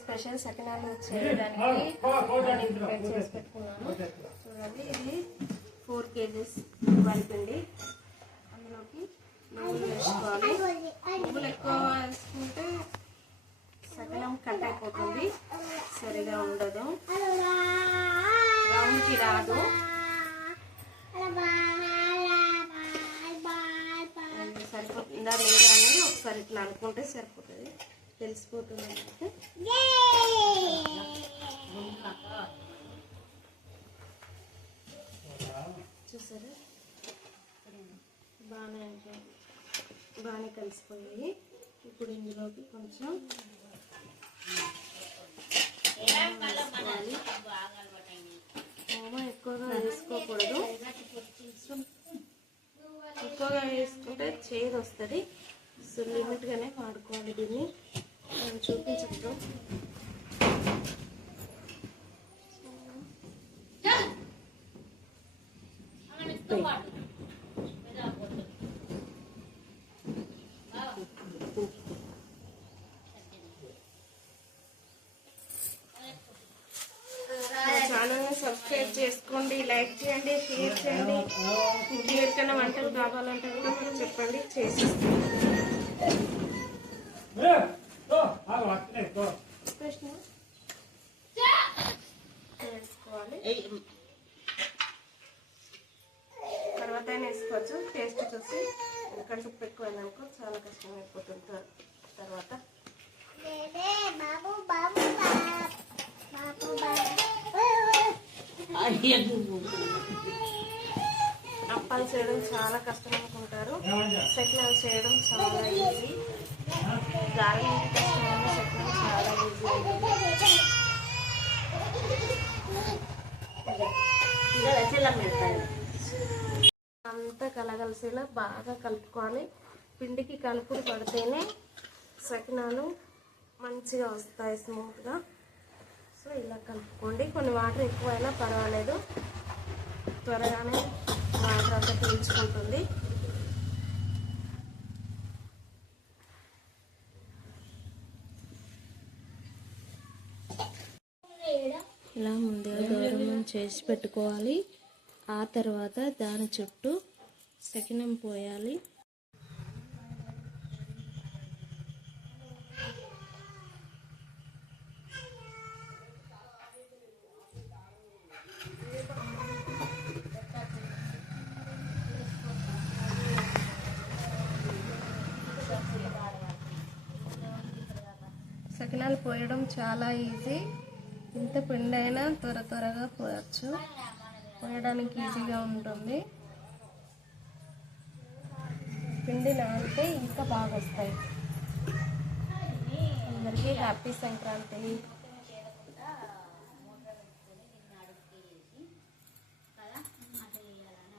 Special సకినాలు చేయడానికి నేను prepare చేసి పెట్టుకున్నాను. చూడండి, ఇది 4 kgs వరిపిండి. అందులోకి నువ్వులు వేసుకోవాలి. నువ్వులు ఎక్కువ వేసుకుంటే సకినం కట్ అయిపోతుంది, సరిగా ఉండదు, రౌండ్కి రాదు. సరిపోతుందా లేదా అనేది ఒకసారి ఇట్లా అనుకుంటే సరిపోతుంది, తెలిసిపోతుంది. చూసారా, బాగానే కలిసిపోయాయి. ఇప్పుడు ఇందులోకి కొంచెం ఎక్కువగా వేసుకోకూడదు, ఎక్కువగా వేసుకుంటే చేదు వస్తుంది. సో లిమిట్గానే వాడుకోవాలి దీన్ని. నేను చూపించచ్చు. ఛానల్ని సబ్స్క్రైబ్ చేసుకోండి, లైక్ చేయండి, షేర్ చేయండి. ఇంట్లో ఎవరికైనా వంటలు కావాలంటే కూడా మీరు చెప్పండి, చేసిస్తాను. వేసుకోవాలి, తర్వాత వేసుకోవచ్చు టేస్ట్ చూసి. ఎందుకంటే ఉప్పు ఎక్కువైందనుకో చాలా కష్టం అయిపోతుంది. తర్వాత అప్పాలు చేయడం చాలా కష్టం అనుకుంటారు, సకినాలు చేయడం చాలా ఈజీ. గారెలు కష్టమైన సకినాలు చాలా ఈజీ. అంతా కలగలిసేలా బాగా కలుపుకోవాలి. పిండికి కలుపుడు పడితేనే సకినాలు మంచిగా వస్తాయి, స్మూత్గా. సో ఇలా కలుపుకోండి. కొన్ని వాటర్ ఎక్కువైనా పర్వాలేదు, త్వరగానే వాటర్ అంతా పీల్చుకుంటుంది. ఇలా ముందుగా గౌరవం చేసి పెట్టుకోవాలి. ఆ తర్వాత దాని చుట్టూ సకినం పోయాలి. సకినాలు పోయడం చాలా ఈజీ. ఇంత పిండి అయినా త్వరగా పోయచ్చు, పోయడానికి ఈజీగా ఉంటుంది. పిండి నానితే ఇంకా బాగా వస్తాయి. అందరికీ హ్యాపీ సంక్రాంతి.